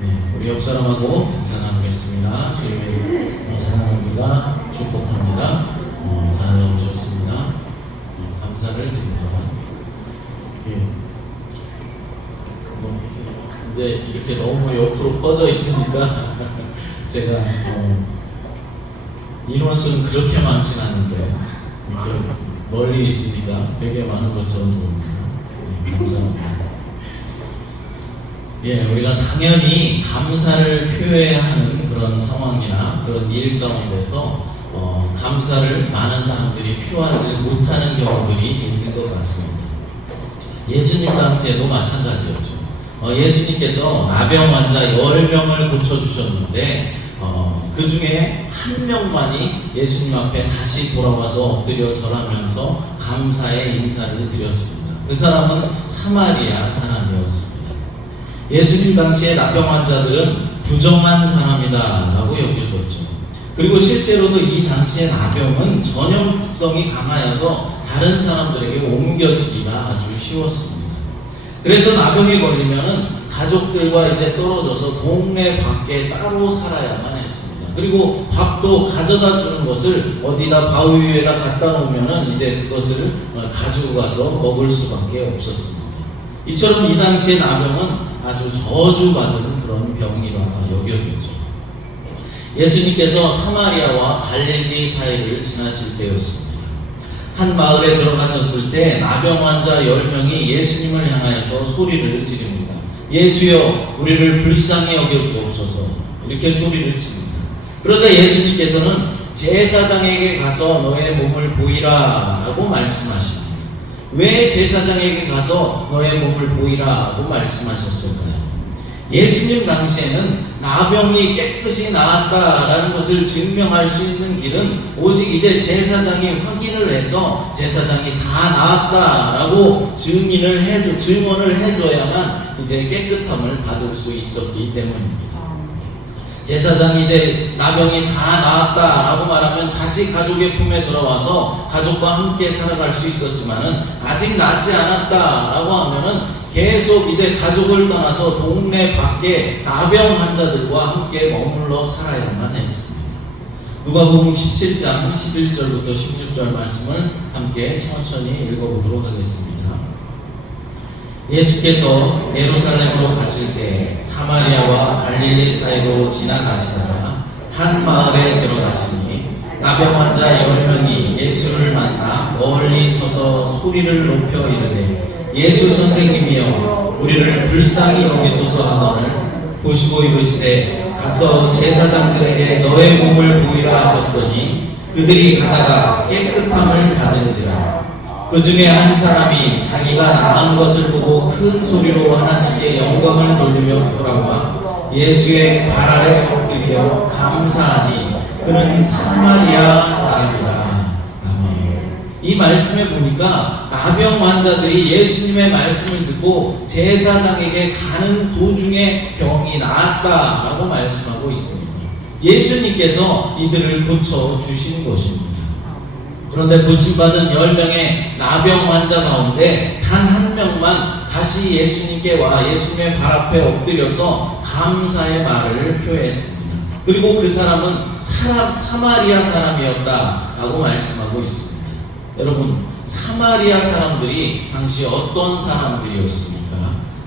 네, 우리 옆 사람하고 인사 나누겠습니다. 주님의 사랑합니다. 축복합니다. 잘 오셨습니다. 감사를 드립니다. 이제 이렇게 너무 옆으로 퍼져 있으니까 제가 인원수는 그렇게 많진 않은데 이렇게 멀리 있으니까 되게 많은 것처럼 보입니다. 네, 감사합니다. 예, 우리가 당연히 감사를 표해야 하는 그런 상황이나 그런 일 가운데서 감사를 많은 사람들이 표하지 못하는 경우들이 있는 것 같습니다. 예수님 당시에도 마찬가지였죠. 예수님께서 나병 환자 10명을 고쳐주셨는데 그 중에 한 명만이 예수님 앞에 다시 돌아와서 엎드려 절하면서 감사의 인사를 드렸습니다. 그 사람은 사마리아 사람이었습니다. 예수님 당시에 나병 환자들은 부정한 사람이다 라고 여겨졌죠. 그리고 실제로도 이 당시의 나병은 전염성이 강하여서 다른 사람들에게 옮겨지기가 아주 쉬웠습니다. 그래서 나병에 걸리면은 가족들과 이제 떨어져서 동네 밖에 따로 살아야만 했습니다. 그리고 밥도 가져다 주는 것을 어디다 바위 위에다 갖다 놓으면은 이제 그것을 가지고 가서 먹을 수밖에 없었습니다. 이처럼 이 당시의 나병은 아주 저주받은 그런 병이라 여겨졌죠. 예수님께서 사마리아와 갈릴리 사이를 지나실 때였습니다. 한 마을에 들어가셨을 때 나병 환자 10명이 예수님을 향하여서 소리를 지릅니다. 예수여, 우리를 불쌍히 여겨주옵소서. 이렇게 소리를 칩니다. 그러자 예수님께서는 제사장에게 가서 너의 몸을 보이라 라고 말씀하십니다. 왜 제사장에게 가서 너의 몸을 보이라 라고 말씀하셨을까요? 예수님 당시에는 나병이 깨끗이 나았다라는 것을 증명할 수 있는 길은 오직 이제 제사장이 확인을 해서 제사장이 다 나았다라고 증언을 해줘야만 이제 깨끗함을 받을 수 있었기 때문입니다. 제사장이 이제 나병이 다 나았다라고 말하면 다시 가족의 품에 들어와서 가족과 함께 살아갈 수 있었지만은 아직 낫지 않았다라고 하면은 계속 이제 가족을 떠나서 동네 밖에 나병 환자들과 함께 머물러 살아야만 했습니다. 누가복음 17장 11절부터 16절 말씀을 함께 천천히 읽어보도록 하겠습니다. 예수께서 예루살렘으로 가실 때 사마리아와 갈릴리 사이로 지나가시다가 한 마을에 들어가시니 나병 환자 10명이 예수를 만나 멀리 서서 소리를 높여 이르되 예수 선생님이여, 우리를 불쌍히 여기소서 하거늘 보시고 이르시되 가서 제사장들에게 너의 몸을 보이라 하셨더니 그들이 가다가 깨끗함을 받은지라. 그 중에 한 사람이 자기가 나은 것을 보고 큰 소리로 하나님께 영광을 돌리며 돌아와 예수의 발 아래 엎드려 감사하니 그는 사마리아 사람이라. 아멘. 이 말씀에 보니까 나병 환자들이 예수님의 말씀을 듣고 제사장에게 가는 도중에 병이 나았다라고 말씀하고 있습니다. 예수님께서 이들을 고쳐주신 것입니다. 그런데 고침받은 10명의 나병 환자 가운데 단 한 명만 다시 예수님께 와 예수님의 발 앞에 엎드려서 감사의 말을 표했습니다. 그리고 그 사람은 사마리아 사람이었다라고 말씀하고 있습니다. 여러분, 사마리아 사람들이 당시 어떤 사람들이었습니까?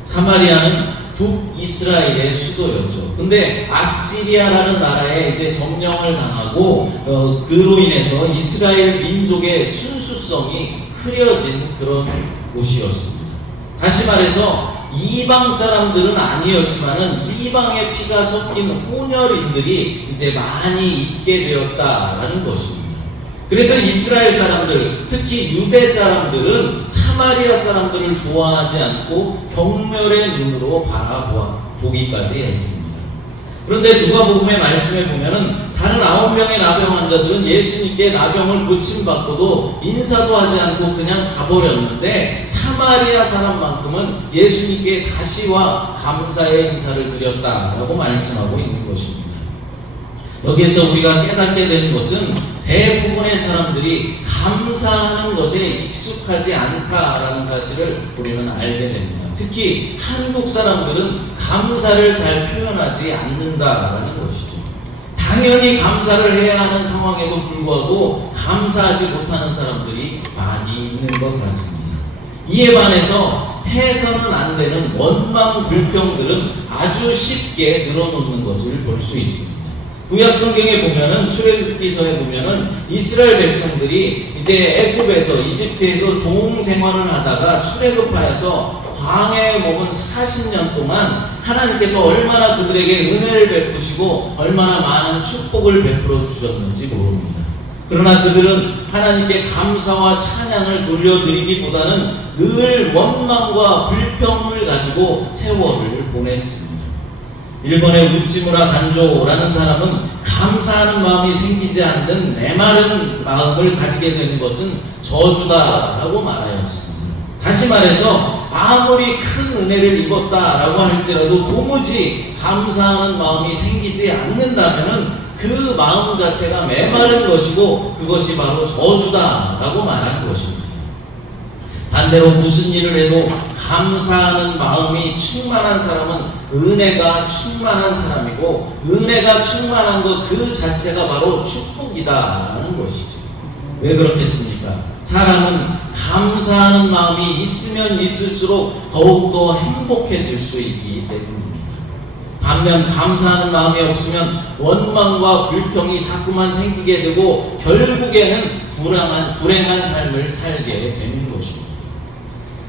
사마리아는 북이스라엘의 수도였죠. 근데 아시리아라는 나라에 이제 점령을 당하고 그로 인해서 이스라엘 민족의 순수성이 흐려진 그런 곳이었습니다. 다시 말해서 이방 사람들은 아니었지만은 이방의 피가 섞인 혼혈인들이 이제 많이 있게 되었다라는 것입니다. 그래서 이스라엘 사람들, 특히 유대 사람들은 사마리아 사람들을 좋아하지 않고 경멸의 눈으로 바라보기까지 했습니다. 그런데 누가복음의 말씀에 보면은 다른 9명의 나병 환자들은 예수님께 나병을 고침받고도 인사도 하지 않고 그냥 가버렸는데 사마리아 사람만큼은 예수님께 다시 와 감사의 인사를 드렸다라고 말씀하고 있는 것입니다. 여기에서 우리가 깨닫게 되는 것은 대부분의 사람들이 감사하는 것에 익숙하지 않다라는 사실을 우리는 알게 됩니다. 특히 한국 사람들은 감사를 잘 표현하지 않는다라는 것이죠. 당연히 감사를 해야 하는 상황에도 불구하고 감사하지 못하는 사람들이 많이 있는 것 같습니다. 이에 반해서 해서는 안 되는 원망 불평들은 아주 쉽게 늘어놓는 것을 볼 수 있습니다. 구약 성경에 보면은, 출애굽기서에 보면은 이스라엘 백성들이 이제 애굽에서, 이집트에서 종 생활을 하다가 출애굽하여서 광야에 머문 40년 동안 하나님께서 얼마나 그들에게 은혜를 베푸시고 얼마나 많은 축복을 베풀어 주셨는지 모릅니다. 그러나 그들은 하나님께 감사와 찬양을 돌려드리기보다는 늘 원망과 불평을 가지고 세월을 보냈습니다. 일본의 우찌무라 간조라는 사람은 감사하는 마음이 생기지 않는 메마른 마음을 가지게 되는 것은 저주다라고 말하였습니다. 다시 말해서 아무리 큰 은혜를 입었다라고 할지라도 도무지 감사하는 마음이 생기지 않는다면은 그 마음 자체가 메마른 것이고 그것이 바로 저주다라고 말하는 것입니다. 반대로 무슨 일을 해도 감사하는 마음이 충만한 사람은 은혜가 충만한 사람이고, 은혜가 충만한 것 그 자체가 바로 축복이다라는 것이죠. 왜 그렇겠습니까? 사람은 감사하는 마음이 있으면 있을수록 더욱더 행복해질 수 있기 때문입니다. 반면 감사하는 마음이 없으면 원망과 불평이 자꾸만 생기게 되고 결국에는 불행한 삶을 살게 되는 것입니다.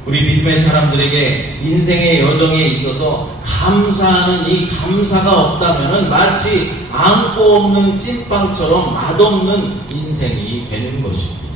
우리 믿음의 사람들에게 인생의 여정에 있어서 감사하는 이 감사가 없다면 마치 안고 없는 찐빵처럼 맛없는 인생이 되는 것입니다.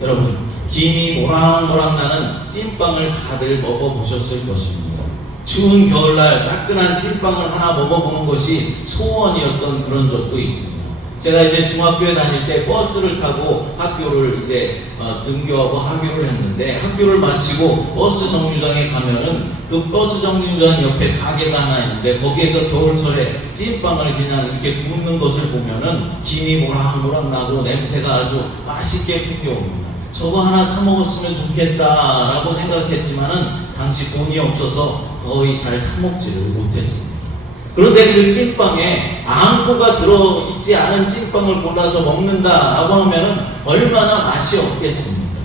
여러분, 김이 모락모락 나는 찐빵을 다들 먹어보셨을 것입니다. 추운 겨울날 따끈한 찐빵을 하나 먹어보는 것이 소원이었던 그런 적도 있습니다. 제가 이제 중학교에 다닐 때 버스를 타고 학교를 이제 등교하고 하교를 했는데, 학교를 마치고 버스 정류장에 가면은 그 버스 정류장 옆에 가게가 하나 있는데 거기에서 겨울철에 찐빵을 그냥 이렇게 굽는 것을 보면은 김이 모락모락 나고 냄새가 아주 맛있게 풍겨옵니다. 저거 하나 사 먹었으면 좋겠다라고 생각했지만은 당시 돈이 없어서 거의 잘 사 먹지를 못했습니다. 그런데 그 찐빵에 앙꼬가 들어있지 않은 찐빵을 골라서 먹는다라고 하면은 얼마나 맛이 없겠습니까?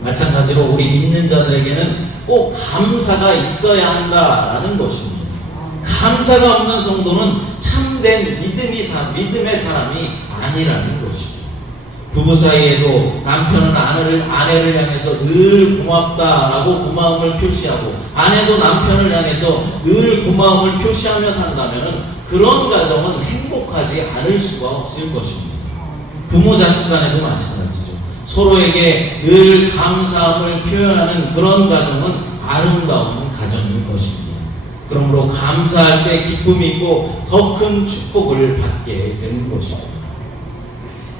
마찬가지로 우리 믿는 자들에게는 꼭 감사가 있어야 한다라는 것입니다. 감사가 없는 성도는 참된 믿음의 사람이 아니라는 것이죠. 부부 사이에도 남편은 아내를 향해서 늘 고맙다라고 고마움을 표시하고, 아내도 남편을 향해서 늘 고마움을 표시하며 산다면 그런 가정은 행복하지 않을 수가 없을 것입니다. 부모 자식 간에도 마찬가지죠. 서로에게 늘 감사함을 표현하는 그런 가정은 아름다운 가정일 것입니다. 그러므로 감사할 때 기쁨이 있고 더 큰 축복을 받게 되는 것입니다.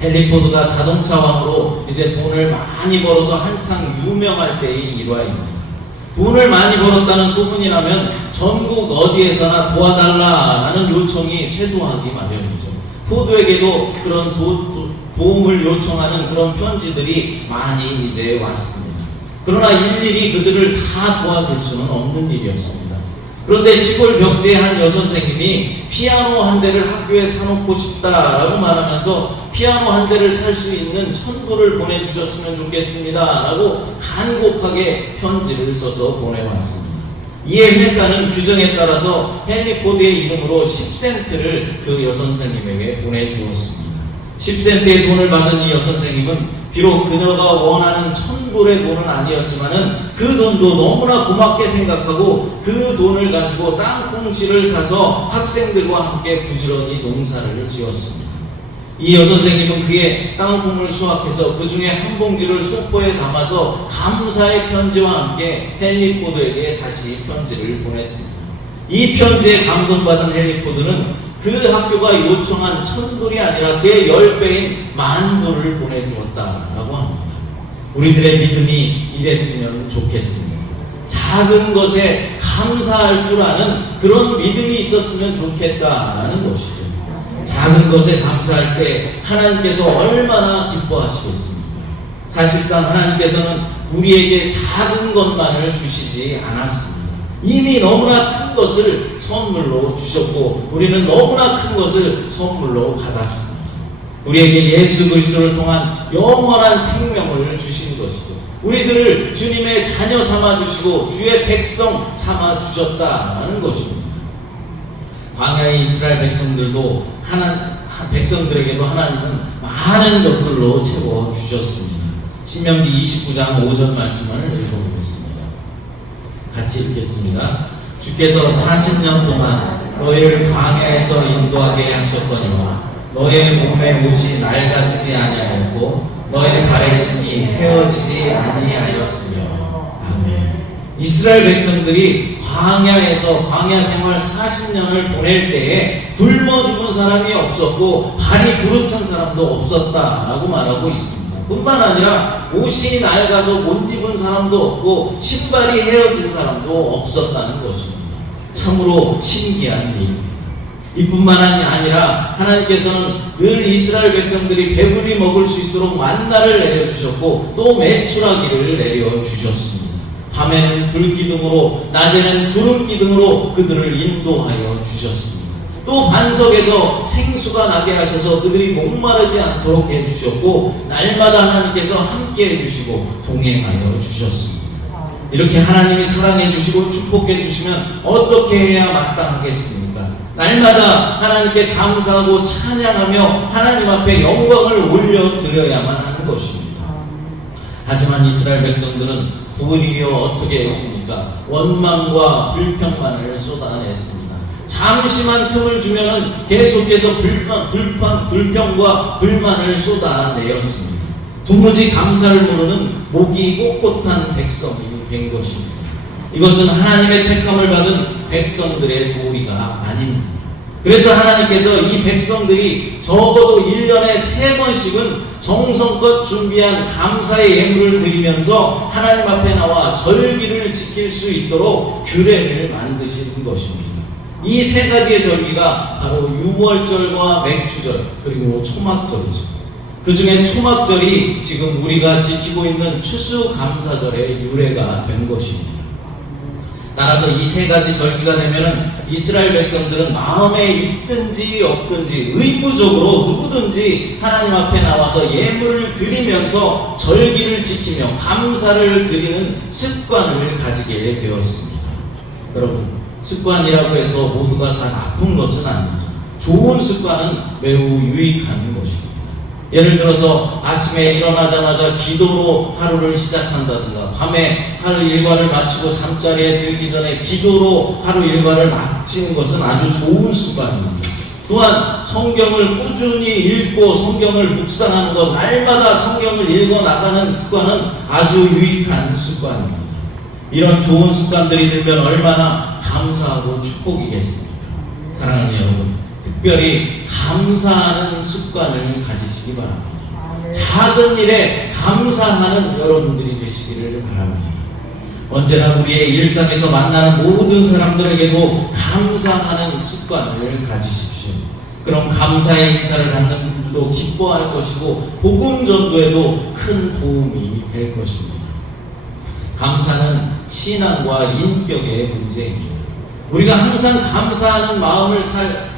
헨리 포드가 자동차 왕으로 이제 돈을 많이 벌어서 한창 유명할 때의 일화입니다. 돈을 많이 벌었다는 소문이 나면 전국 어디에서나 도와달라라는 요청이 쇄도하기 마련이죠. 포드에게도 그런 도움을 요청하는 그런 편지들이 많이 이제 왔습니다. 그러나 일일이 그들을 다 도와줄 수는 없는 일이었습니다. 그런데 시골 벽지의 한 여선생님이 피아노 한 대를 학교에 사놓고 싶다라고 말하면서 피아노 한 대를 살 수 있는 천불을 보내주셨으면 좋겠습니다 라고 간곡하게 편지를 써서 보내왔습니다. 이에 회사는 규정에 따라서 헨리 포드의 이름으로 10센트를 그 여선생님에게 보내주었습니다. 10센트의 돈을 받은 이 여선생님은 비록 그녀가 원하는 1000불의 돈은 아니었지만은 그 돈도 너무나 고맙게 생각하고 그 돈을 가지고 땅콩씨를 사서 학생들과 함께 부지런히 농사를 지었습니다. 이 여선생님은 그의 땅콩을 수확해서 그 중에 한 봉지를 소포에 담아서 감사의 편지와 함께 헨리 포드에게 다시 편지를 보냈습니다. 이 편지에 감동받은 헨리 포드는 그 학교가 요청한 1000불이 아니라 그의 10배인 10,000불을 보내주었다라고 합니다. 우리들의 믿음이 이랬으면 좋겠습니다. 작은 것에 감사할 줄 아는 그런 믿음이 있었으면 좋겠다라는 것이죠. 작은 것에 감사할 때 하나님께서 얼마나 기뻐하시겠습니까? 사실상 하나님께서는 우리에게 작은 것만을 주시지 않았습니다. 이미 너무나 큰 것을 선물로 주셨고 우리는 너무나 큰 것을 선물로 받았습니다. 우리에게 예수 그리스도를 통한 영원한 생명을 주신 것이죠. 우리들을 주님의 자녀 삼아 주시고 주의 백성 삼아 주셨다는 것입니다. 광야의 이스라엘 백성들에게도 하나님은 많은 것들로 채워 주셨습니다. 신명기 29장 5절 말씀을 읽어보겠습니다. 같이 읽겠습니다. 주께서 40년 동안 너희를 광야에서 인도하게 하셨거니와 너의 몸에 옷이 낡아지지 아니하였고 너의 발의 신이 헤어지지 아니하였으며. 아멘. 이스라엘 백성들이 광야에서 광야 생활 40년을 보낼 때에 굶어 죽은 사람이 없었고 발이 부르튼 사람도 없었다라고 말하고 있습니다. 뿐만 아니라 옷이 낡아서 못 입은 사람도 없고 신발이 헤어진 사람도 없었다는 것입니다. 참으로 신기한 일입니다. 이뿐만 아니라 하나님께서는 늘 이스라엘 백성들이 배불리 먹을 수 있도록 만나를 내려주셨고 또 메추라기를 내려주셨습니다. 밤에는 불기둥으로 낮에는 구름기둥으로 그들을 인도하여 주셨습니다. 또 반석에서 생수가 나게 하셔서 그들이 목마르지 않도록 해주셨고 날마다 하나님께서 함께 해주시고 동행하여 주셨습니다. 이렇게 하나님이 사랑해 주시고 축복해 주시면 어떻게 해야 마땅하겠습니까? 날마다 하나님께 감사하고 찬양하며 하나님 앞에 영광을 올려드려야만 하는 것입니다. 하지만 이스라엘 백성들은 도리어 어떻게 했습니까? 원망과 불평만을 쏟아냈습니다. 잠시만 틈을 주면은 계속해서 불평과 불만을 쏟아내었습니다. 도무지 감사를 모르는 목이 꼿꼿한 백성이 된 것입니다. 이것은 하나님의 택함을 받은 백성들의 도리가 아닙니다. 그래서 하나님께서 이 백성들이 적어도 1년에 3번씩은 정성껏 준비한 감사의 예물을 드리면서 하나님 앞에 나와 절기를 지킬 수 있도록 규례를 만드신 것입니다. 이 3가지의 절기가 바로 유월절과 맥주절 그리고 초막절이죠. 그 중에 초막절이 지금 우리가 지키고 있는 추수감사절의 유래가 된 것입니다. 따라서 이 3가지 절기가 되면은 이스라엘 백성들은 마음에 있든지 없든지 의무적으로 누구든지 하나님 앞에 나와서 예물을 드리면서 절기를 지키며 감사를 드리는 습관을 가지게 되었습니다. 여러분, 습관이라고 해서 모두가 다 나쁜 것은 아니죠. 좋은 습관은 매우 유익한 것입니다. 예를 들어서 아침에 일어나자마자 기도로 하루를 시작한다든가 밤에 하루 일과를 마치고 잠자리에 들기 전에 기도로 하루 일과를 마치는 것은 아주 좋은 습관입니다. 또한 성경을 꾸준히 읽고 성경을 묵상하는 것, 날마다 성경을 읽어 나가는 습관은 아주 유익한 습관입니다. 이런 좋은 습관들이 들면 얼마나 감사하고 축복이겠습니까? 사랑하는 여러분, 특별히 감사하는 습관을 가지시기 바랍니다. 작은 일에 감사하는 여러분들이 되시기를 바랍니다. 언제나 우리의 일상에서 만나는 모든 사람들에게도 감사하는 습관을 가지십시오. 그럼 감사의 인사를 받는 분들도 기뻐할 것이고 복음 전도에도 큰 도움이 될 것입니다. 감사는 신앙과 인격의 문제입니다. 우리가 항상 감사하는 마음을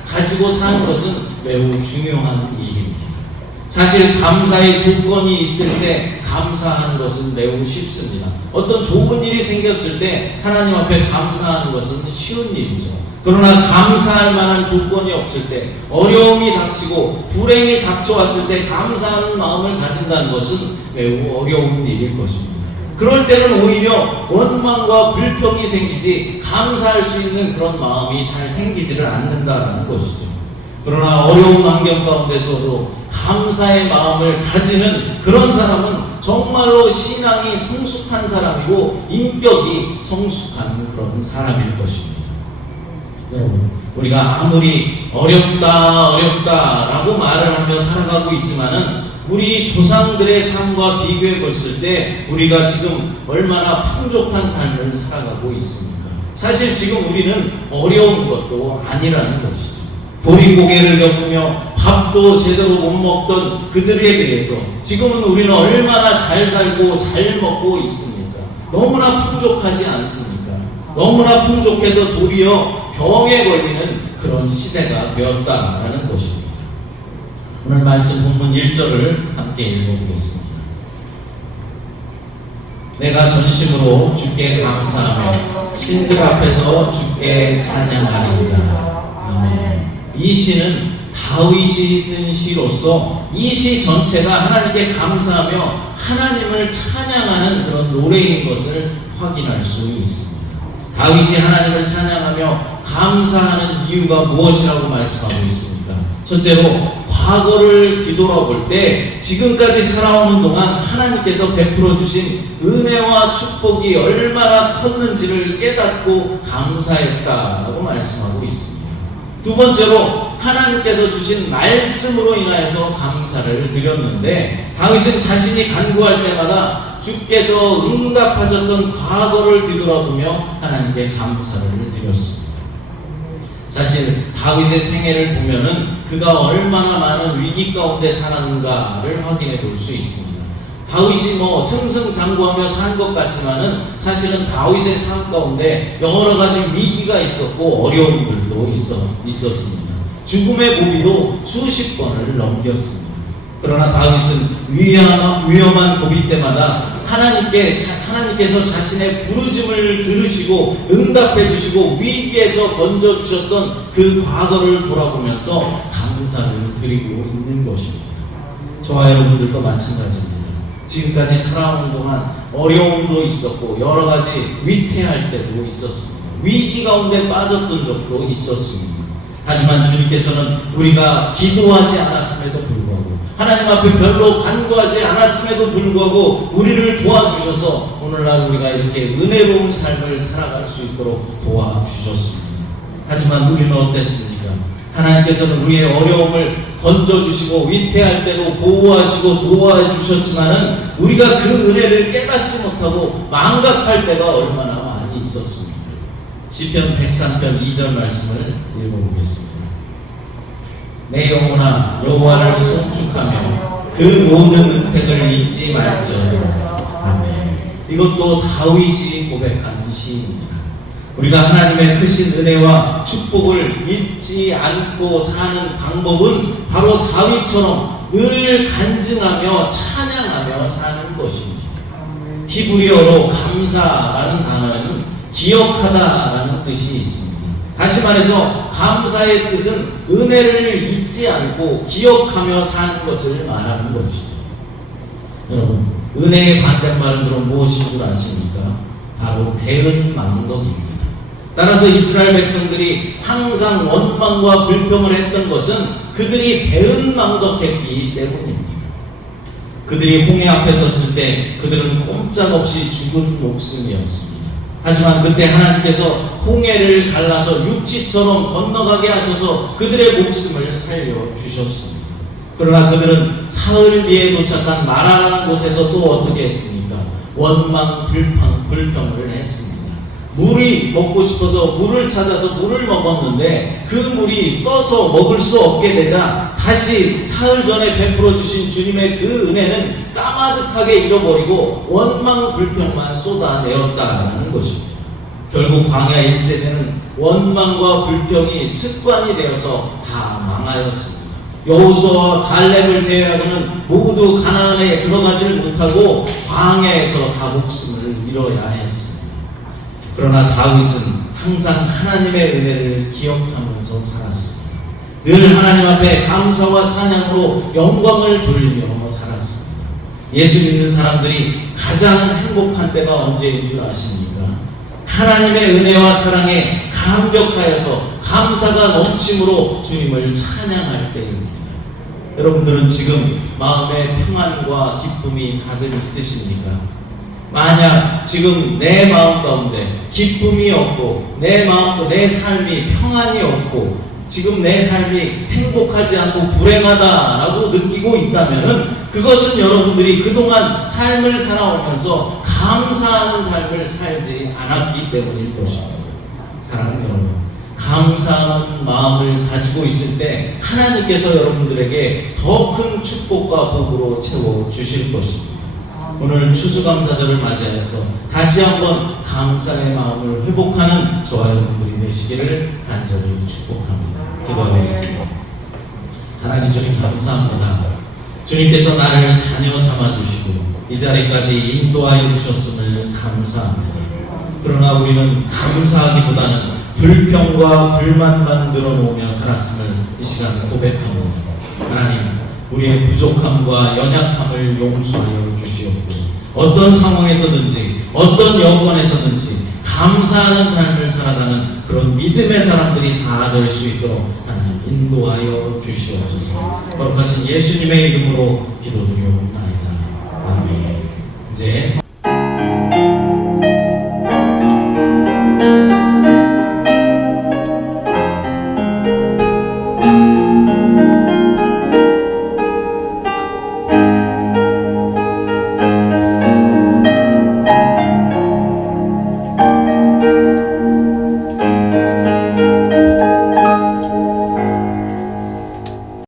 가지고 사는 것은 매우 중요한 일입니다. 사실 감사의 조건이 있을 때 감사하는 것은 매우 쉽습니다. 어떤 좋은 일이 생겼을 때 하나님 앞에 감사하는 것은 쉬운 일이죠. 그러나 감사할 만한 조건이 없을 때, 어려움이 닥치고 불행이 닥쳐왔을 때 감사하는 마음을 가진다는 것은 매우 어려운 일일 것입니다. 그럴 때는 오히려 원망과 불평이 생기지 감사할 수 있는 그런 마음이 잘 생기지를 않는다라는 것이죠. 그러나 어려운 환경 가운데서도 감사의 마음을 가지는 그런 사람은 정말로 신앙이 성숙한 사람이고 인격이 성숙한 그런 사람일 것입니다. 여러분, 우리가 아무리 어렵다라고 말을 하며 살아가고 있지만은 우리 조상들의 삶과 비교해 봤을 때 우리가 지금 얼마나 풍족한 삶을 살아가고 있습니까? 사실 지금 우리는 어려운 것도 아니라는 것이죠. 보릿고개를 겪으며 밥도 제대로 못 먹던 그들에 비해서 지금은 우리는 얼마나 잘 살고 잘 먹고 있습니까? 너무나 풍족하지 않습니까? 너무나 풍족해서 도리어 병에 걸리는 그런 시대가 되었다라는 것입니다. 오늘 말씀 본문 1절을 함께 읽어보겠습니다. 내가 전심으로 주께 감사하며 신들 앞에서 주께 찬양하리이다. 아멘. 이 시는 다윗이 쓴 시로서 이 시 전체가 하나님께 감사하며 하나님을 찬양하는 그런 노래인 것을 확인할 수 있습니다. 다윗이 하나님을 찬양하며 감사하는 이유가 무엇이라고 말씀하고 있습니까? 첫째로 과거를 뒤돌아볼 때 지금까지 살아오는 동안 하나님께서 베풀어 주신 은혜와 축복이 얼마나 컸는지를 깨닫고 감사했다라고 말씀하고 있습니다. 두 번째로 하나님께서 주신 말씀으로 인하여서 감사를 드렸는데 다윗은 자신이 간구할 때마다 주께서 응답하셨던 과거를 뒤돌아보며 하나님께 감사를 드렸습니다. 사실 다윗의 생애를 보면은 그가 얼마나 많은 위기 가운데 살았는가를 확인해 볼 수 있습니다. 다윗이 승승장구하며 산 것 같지만은 사실은 다윗의 삶 가운데 여러 가지 위기가 있었고 어려움들도 있었습니다. 죽음의 고비도 수십 번을 넘겼습니다. 그러나 다윗은 위험한 고비 때마다 하나님께서 자신의 부르심을 들으시고 응답해 주시고 위기에서 건져 주셨던 그 과거를 돌아보면서 감사를 드리고 있는 것입니다. 저와 여러분들도 마찬가지입니다. 지금까지 살아오는 동안 어려움도 있었고 여러 가지 위태할 때도 있었습니다. 위기 가운데 빠졌던 적도 있었습니다. 하지만 주님께서는 우리가 기도하지 않았음에도 불구하고 하나님 앞에 별로 간구하지 않았음에도 불구하고 우리를 도와주셔서 오늘날 우리가 이렇게 은혜로운 삶을 살아갈 수 있도록 도와주셨습니다. 하지만 우리는 어땠습니까? 하나님께서는 우리의 어려움을 건져주시고 위태할 때도 보호하시고 도와주셨지만은 우리가 그 은혜를 깨닫지 못하고 망각할 때가 얼마나 많이 있었습니까? 시편 103편 2절 말씀을 읽어보겠습니다. 내 영혼아 여호와를 송축하며 그 모든 은택을 잊지 말지어다. 아멘. 이것도 다윗이 고백한 시입니다. 우리가 하나님의 크신 은혜와 축복을 잊지 않고 사는 방법은 바로 다윗처럼 늘 간증하며 찬양하며 사는 것입니다. 히브리어로 감사라는 단어에는 기억하다라는 뜻이 있습니다. 다시 말해서 감사의 뜻은 은혜를 잊지 않고 기억하며 사는 것을 말하는 것이죠. 여러분, 은혜의 반대말은 그럼 무엇인 줄 아십니까? 바로 배은망덕입니다. 따라서 이스라엘 백성들이 항상 원망과 불평을 했던 것은 그들이 배은망덕했기 때문입니다. 그들이 홍해 앞에 섰을 때 그들은 꼼짝없이 죽은 목숨이었습니다. 하지만 그때 하나님께서 홍해를 갈라서 육지처럼 건너가게 하셔서 그들의 목숨을 살려주셨습니다. 그러나 그들은 사흘 뒤에 도착한 마라라는 곳에서 또 어떻게 했습니까? 원망 불평을 했습니다. 물이 먹고 싶어서 물을 찾아서 물을 먹었는데 그 물이 써서 먹을 수 없게 되자 다시 사흘 전에 베풀어 주신 주님의 그 은혜는 까마득하게 잃어버리고 원망 불평만 쏟아내었다라는 것입니다. 결국 광야 1세대는 원망과 불평이 습관이 되어서 다 망하였습니다. 여호수아와 갈렙을 제외하고는 모두 가나안에 들어가지를 못하고 광야에서 다 목숨을 잃어야 했습니다. 그러나 다윗은 항상 하나님의 은혜를 기억하면서 살았습니다. 늘 하나님 앞에 감사와 찬양으로 영광을 돌리며 살았습니다. 예수 믿는 사람들이 가장 행복한 때가 언제인 줄 아십니까? 하나님의 은혜와 사랑에 감격하여서 감사가 넘침으로 주님을 찬양할 때입니다. 여러분들은 지금 마음에 평안과 기쁨이 다들 있으십니까? 만약 지금 내 마음 가운데 기쁨이 없고 내 삶이 평안이 없고 지금 내 삶이 행복하지 않고 불행하다라고 느끼고 있다면은 그것은 여러분들이 그동안 삶을 살아오면서 감사하는 삶을 살지 않았기 때문일 것입니다. 사랑하는 여러분, 감사하는 마음을 가지고 있을 때 하나님께서 여러분들에게 더 큰 축복과 복으로 채워주실 것입니다. 오늘 추수감사절을 맞이하여서 다시 한번 감사의 마음을 회복하는 저와 여러분들이 되시기를 간절히 축복합니다. 기도하겠습니다. 사랑하는 주님 감사합니다. 주님께서 나를 자녀 삼아주시고 이 자리까지 인도하여 주셨음을 감사합니다. 그러나 우리는 감사하기보다는 불평과 불만만 늘어놓으며 살았음을 이 시간 고백합니다. 하나님, 우리의 부족함과 연약함을 용서하여 주시옵고 어떤 상황에서든지 어떤 여건에서든지 감사하는 삶을 살아가는 그런 믿음의 사람들이 다 될 수 있도록 하나님 인도하여 주시옵소서. 거룩하신 예수님의 이름으로 기도드리옵나이다. 아멘. 이제